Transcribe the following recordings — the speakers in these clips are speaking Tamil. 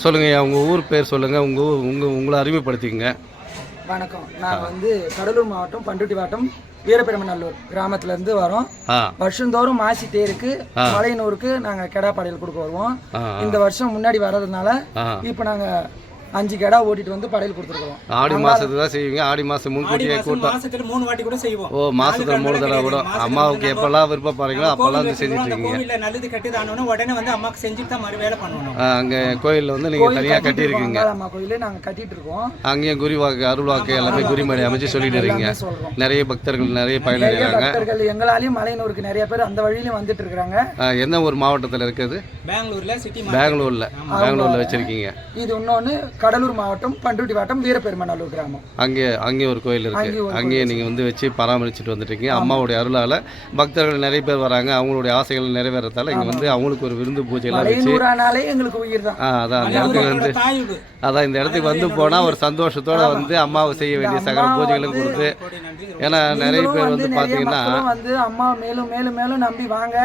சொல்லுங்கள், உங்கள் ஊர் பேர் சொல்லுங்கள், உங்களை அறிமுகப்படுத்திக்கங்க. வணக்கம். நாங்கள் வந்து கடலூர் மாவட்டம் பண்ருட்டி வட்டம் வீரபெருமநல்லூர் கிராமத்துலேருந்து வரோம். வருஷந்தோறும் மாசி தேருக்கு மலையனூருக்கு நாங்கள் கெடா படையல் கொடுக்க வருவோம். இந்த வருஷம் முன்னாடி வர்றதுனால இப்போ நாங்கள் 5 கெடா ஓட்டிட்டு வந்து படையல் கொடுத்துருக்கோம். ஆடி மாசத்துக்கு தான் செய்வீங்க? ஆடி மாசம் முன்கூட்டியே கூட்டம் மாசத்துல 3 வாட்டி கூட செய்வோம். மாசத்துல 3 தடவை கூட அம்மாவுக்கு எப்பெல்லாம் விருப்பப்படுறீங்களோ அப்பெல்லாம் வந்து செஞ்சுட்டு இருக்கீங்க. கோயில்ல நல்லது கட்டிதானோன்னு உடனே வந்து அம்மாக்கு செஞ்சுட்டு தான் மறு வேலை பண்ணணும். அங்க கோயில்ல வந்து நீங்க தனியா கட்டி இருக்கீங்க. அம்மா கோயிலே நாங்க கட்டிட்டு இருக்கோம். அங்கேயும் குறிவாக்கு அருள்வாக்கு எல்லாமே குறிமணி அமைச்சு சொல்லிட்டு இருக்கீங்க. நிறைய பக்தர்கள் நிறைய பயணிக்கிறாங்க. பக்தர்கள் எங்களாலையும் மலையனூருக்கு நிறைய பேர் அந்த வழியிலும் வந்துட்டு இருக்காங்க. என்ன ஒரு மாவட்டத்துல இருக்குது? பெங்களூர்ல சிட்டி. பெங்களூர்ல வச்சிருக்கீங்க. இது இன்னொன்னு கடலூர் மாவட்டம் பண்ருட்டி வட்டம் வீரபெருமநல்லூர் கிராமம். அங்கே ஒரு கோயில் இருக்கு. அங்கேயே நீங்க வந்து வச்சு பராமரிச்சுட்டு வந்துட்டு இருக்கீங்க. அம்மாவுடைய அருளால பக்தர்கள் நிறைய பேர் வராங்க. அவங்களுடைய ஆசைகள் நிறைவேறதால இங்க வந்து அவங்களுக்கு ஒரு விருந்து பூஜை எல்லாம் வச்சு எங்களுக்கு உயிர் தான். அதான் அந்த இடத்துக்கு வந்து இந்த இடத்துக்கு வந்து போனா ஒரு சந்தோஷத்தோட வந்து அம்மாவை செய்ய வேண்டிய சகல பூஜைகளும் கொடுத்து, ஏன்னா நிறைய பேர் வந்து பாத்தீங்கன்னா வந்து அம்மா மேலும் மேலும் மேலும் நம்பி வாங்க.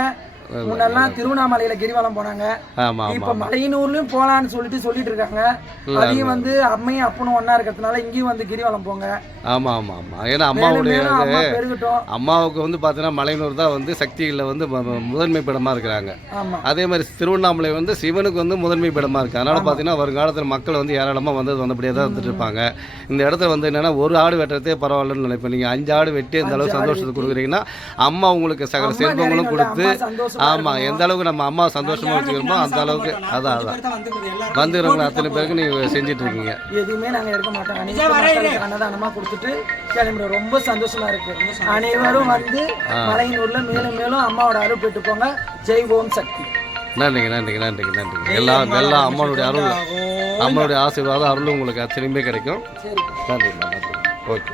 முன்னெல்லாம் திருவண்ணாமலையில கிரிவலம் போனாங்க. இப்ப மலையனூர்லயும் போலான்னு சொல்லிட்டு இருக்காங்க. அதையும் வந்து அம்மையும் அப்பனும் ஒன்னா இருக்கிறதுனால இங்கேயும் வந்து கிரிவலம் போங்க. ஆமா ஆமா ஆமா. ஏன்னா அம்மாவுடைய அம்மாவுக்கு வந்து பாத்தீங்கன்னா மலையனூர் தான் வந்து சக்தியில வந்து முதன்மை பீடமா இருக்கிறாங்க. அதே மாதிரி திருவண்ணாமலை வந்து சிவனுக்கு வந்து முதன்மை பீடமா இருக்கு. அதனால பாத்தீங்கன்னா வருங்காலத்தில் மக்கள் வந்து ஏராளமா வந்தபடியே தான் வந்துட்டு இருப்பாங்க. இந்த இடத்துல வந்து என்னன்னா ஒரு ஆடு வெட்டுறதே பரவாயில்லன்னு நினைப்பேன். நீங்க 5 ஆடு வெட்டி அந்த அளவு சந்தோஷத்தை கொடுக்குறீங்கன்னா அம்மா உங்களுக்கு சகல செல்வங்களும் கொடுத்து, ஆமா எந்த அளவுக்கு நம்ம அம்மா சந்தோஷமா வச்சுக்கிறோமோ அந்த அளவுக்கு அதான் வந்துக்கிறவங்க அத்தனை பேருக்கு நீங்க செஞ்சுட்டு இருக்கீங்க. எதுவுமே நாங்க எடுக்க மாட்டோம். அன்னதானமா கொடுத்துட்டு கிளம்புறோம். ரொம்ப சந்தோஷமா இருக்கு. அனைவரும் வந்து மலையனூர்ல மேலும் மேலும் அம்மாவோட அருள் பெற்றுக்கோங்க. ஜெய் ஓம் சக்தி. நன்றிங்க நன்றிங்க நன்றிங்க நன்றிங்க. எல்லாம் அம்மாவுடைய அருள், அம்மாவுடைய ஆசீர்வாதம் அருள் உங்களுக்கு அத்தனையுமே கிடைக்கும். நன்றிங்க நன்றி. ஓகே.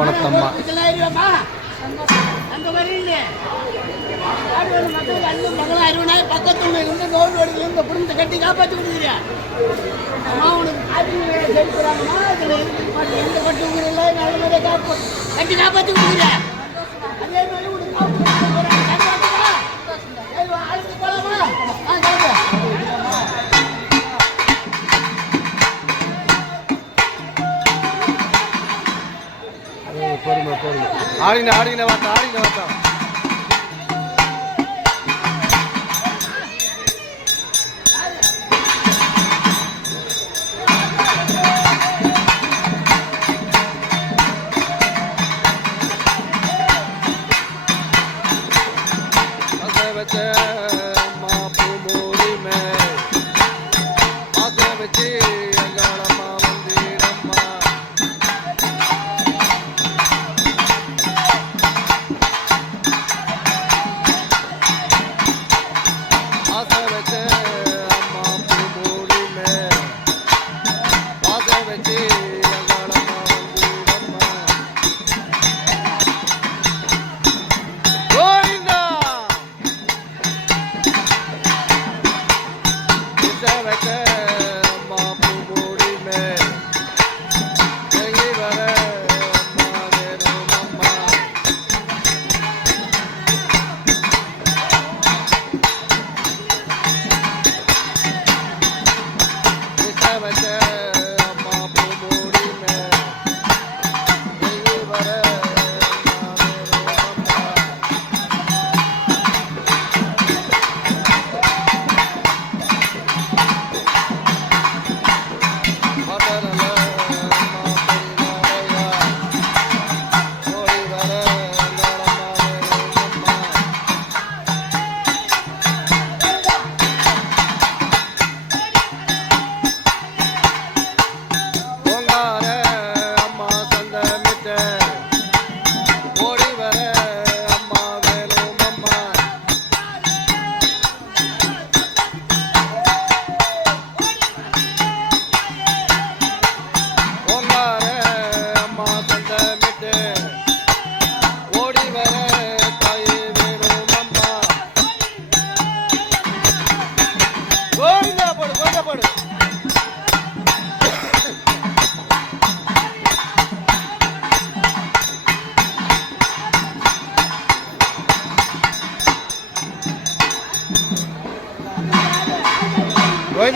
வணக்கம்மா. பக்கத்துல இருந்து கட்டி காப்பாற்றி கொடுக்குறியா அம்மா உனக்கு எந்த கட்டு நல்ல கட்டி காப்பாற்றி கொடுக்குறியா அதே மாதிரி உனக்கு ஆளுக்கு போலாமா? ஆடின வாத்தா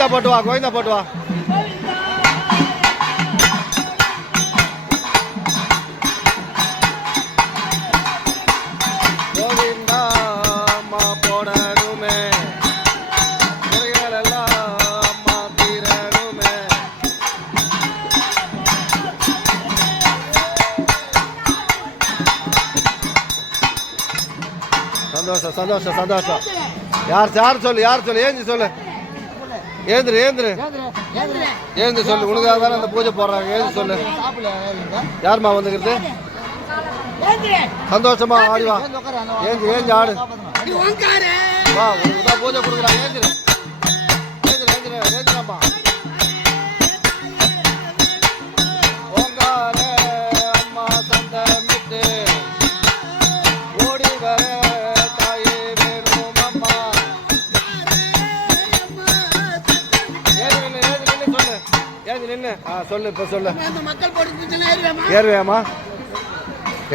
கோவிந்தா போட்டு வா, கோவிந்தா போட்டு வா. கோவிந்தா அம்மா போடணுமே, குறைகளெல்லாம் அம்மா தீரணுமே. சந்தோஷம் சந்தோஷம் சந்தோஷம். யார் சொல்லு, யார் சொல்லு, ஏஞ்சி சொல்லு, ஏந்திரு ஏந்திரு ஏந்திரு சொல்லு. உனக்காக தானே அந்த பூஜை போடுறாங்க, ஏஞ்சி சொல்லு. யாருமா வந்துக்கிறது? சந்தோஷமா ஆடி வா, ஏஞ்சி ஏஞ்சி ஆடு வா, உனக்கு தான் பூஜை கொடுக்குறாங்க. ஏந்திரு ஏந்திரு ஏந்திரு ஏந்திரம்மா. ஓங்கார அம்மா சந்தமிட்டு ஓடி வர தாயே வேணும் அம்மா. ஏந்து நின்று சொல்லு, ஏந்து நின்று சொல்லு, இப்போ சொல்லு. மக்கள் போட்டு ஏறுவேம்மா,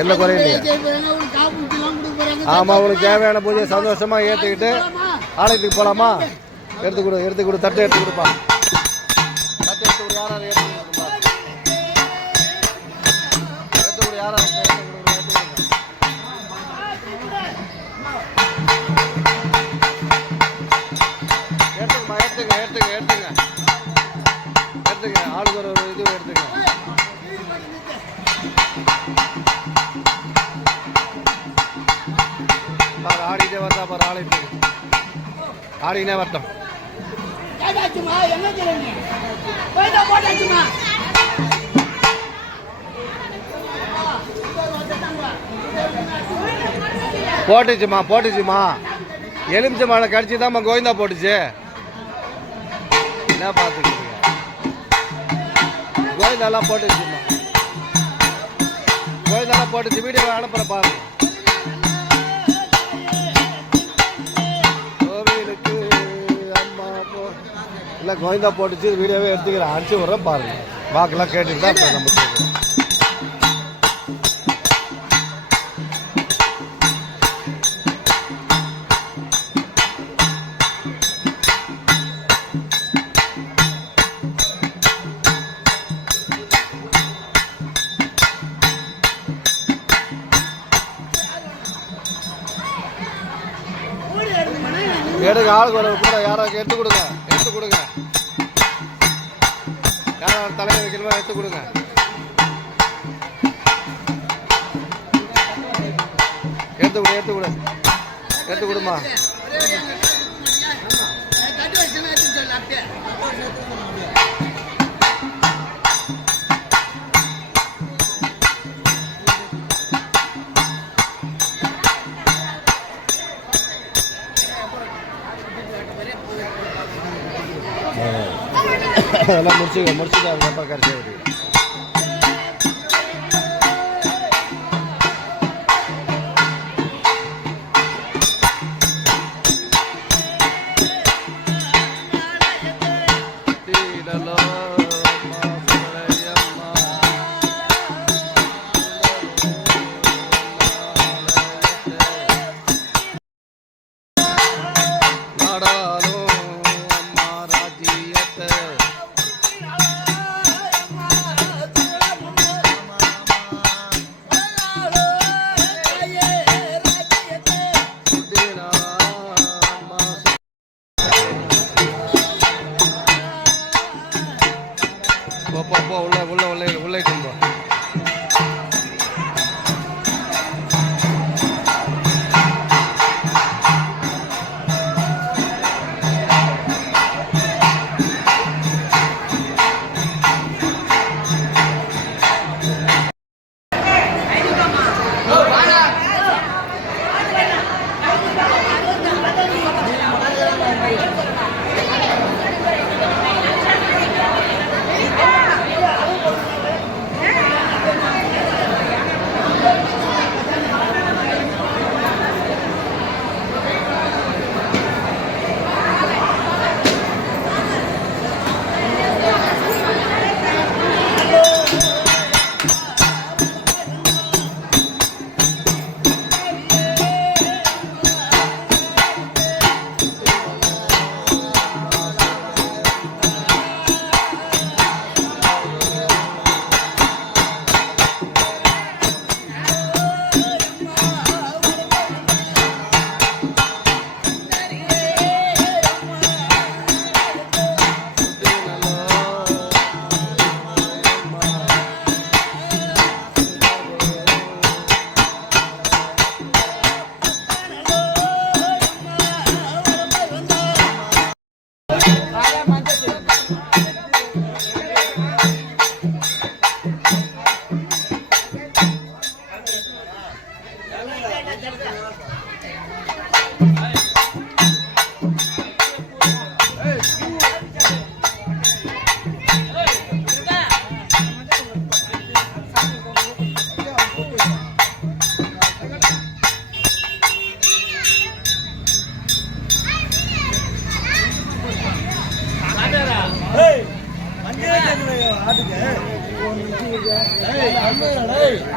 என்ன குறையில்லையா? ஆமாம், உனக்கு தேவையான பூஜையை சந்தோஷமா ஏற்றுக்கிட்டு ஆலயத்துக்கு போகலாமா? எடுத்து கொடு, எடுத்து கொடு, தட்டை எடுத்து கொடுப்பா. தட்டை எடுத்து கொடு, யாராவது எடுத்து கொடுப்பா. எடுத்து கொடு, யாராவது எடுத்து கொடுங்க, எடுத்து கொடுங்க. எடுத்துக்கம்மா, எடுத்துங்க எடுத்துங்க எடுத்துங்க எடுத்துங்க, ஆளுக்கு ஒரு இது எடுத்துங்க. பாரு ஆடிக்கிட்டே வரதா பாரு, ஆலயத்துக்கு ஆடிக்கினே வரட்டும். போட்டுச்சுமா போட்டுச்சுமா, எலுமிச்சை மழை கடிச்சுதாம்மா கோவிந்தா போட்டுச்சு. என்ன பார்த்துக்கிட்டீங்க? கோவிந்தாலாம் போட்டுச்சுமா, கோவிந்தாலாம் போட்டுச்சு. வீடியோ அனுப்புற பாருங்க. கோவிலுக்கு அம்மா இல்லை கோவிந்தா போட்டுச்சு, வீடியோவே எடுத்துக்கிறேன், அனுப்பிச்சு விட்றேன் பாருங்க. வாக்கெல்லாம் கேட்டுட்டு தான் இப்போ நம்ம கேட்குறோம். எடுங்க, ஆளுக்கு ஒரு கூட யாராவது எடுத்து கொடுங்க, எடுத்து கொடுங்க. யாராவது தலைவர் வைக்கணுமோ எடுத்து கொடுங்க. எடுத்து கொடு, எடுத்து கொடு, எடுத்து கொடுமா. எல்லாம் முடிச்சுட்டு அதுக்கப்புறம் கரைச்சி வருது.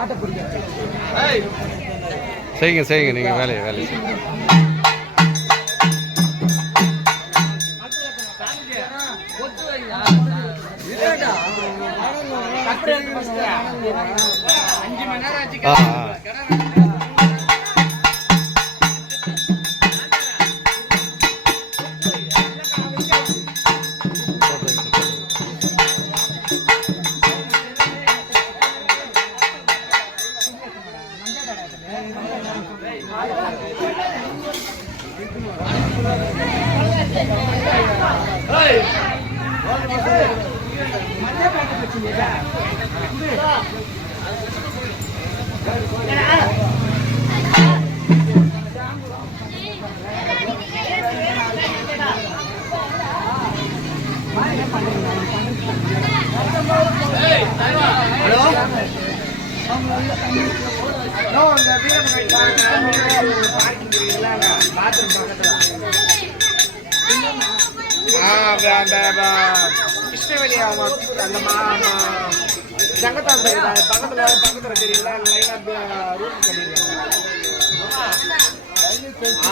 ஆட்டை பிடிக்க செய்யுங்க நீங்கள் வேலையை செய்யுங்க. கிருஷ்ணவேலி அந்த சங்கத்தால் பக்கத்துல தெரியல ரூட் கட்டிருக்காங்க.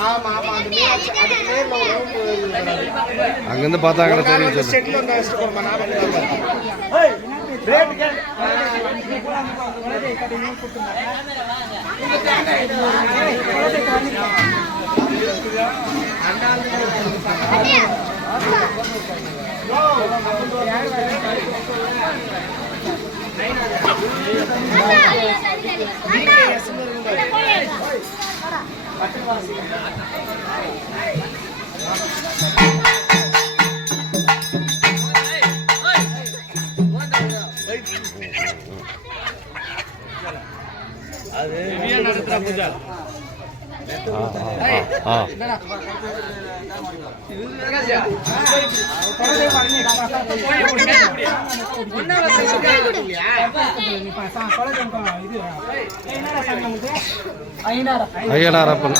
ஆமா அந்த மீனாட்சி அதுக்கு நேர்ல ஒரு ரூம் அங்கிருந்து பார்த்தாங்க தெரியும். செட்ல வந்து ரெஸ்ட் கொடுமா நாம ஐயனாரப்பன்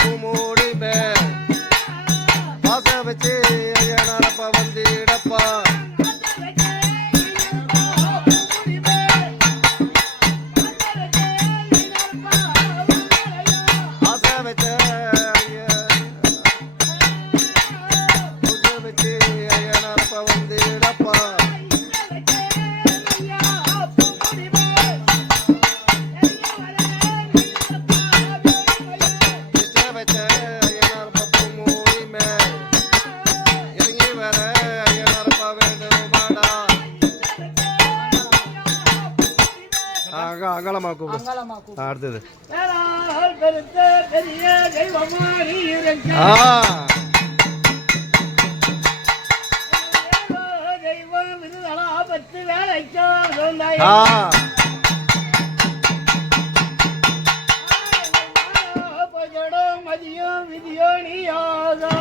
பூ மூடி கூப்பிடு. அங்காளம்மா கூப்பிடு. அடுத்தது வேளாள் பெருத்த பெரிய தெய்வமாரி இருக்க தெய்வம் விருதலா பத்து வேலைக்கோ சொந்தாய் மதியம் விதியோ நீயோதோ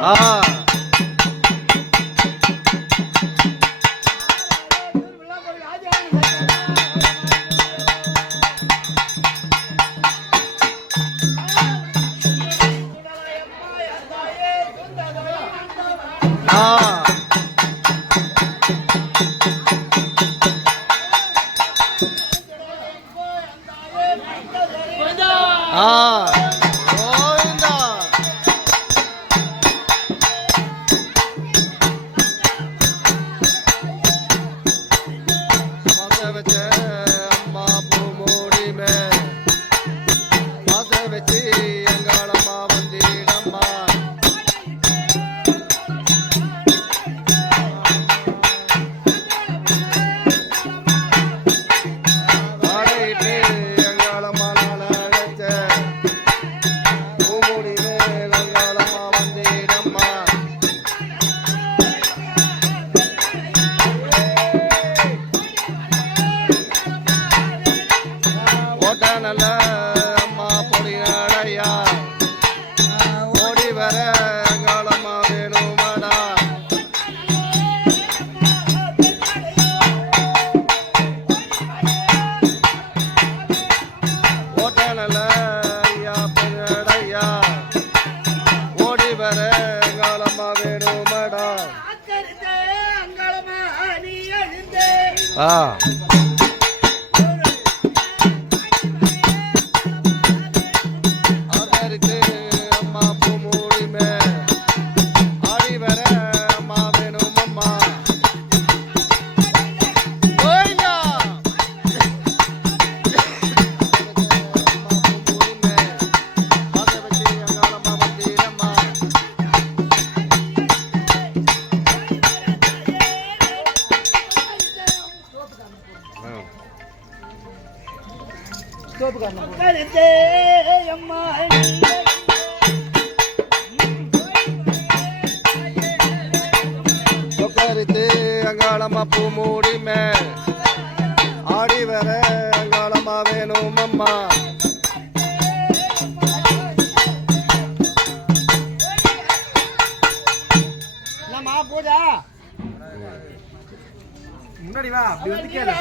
அங்காளம்மா பூ மூடி மே ஆடி வர அங்காளம்மா வேணும் அம்மா பூஜா முன்னாடி வா அப்படி வந்து கேளு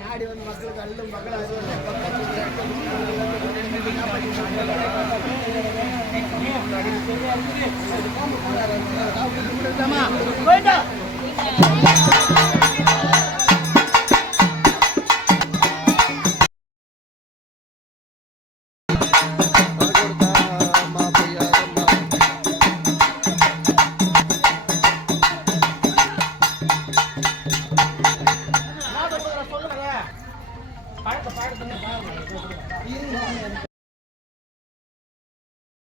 நாடி வந்து மக்களுக்கு அள்ளும்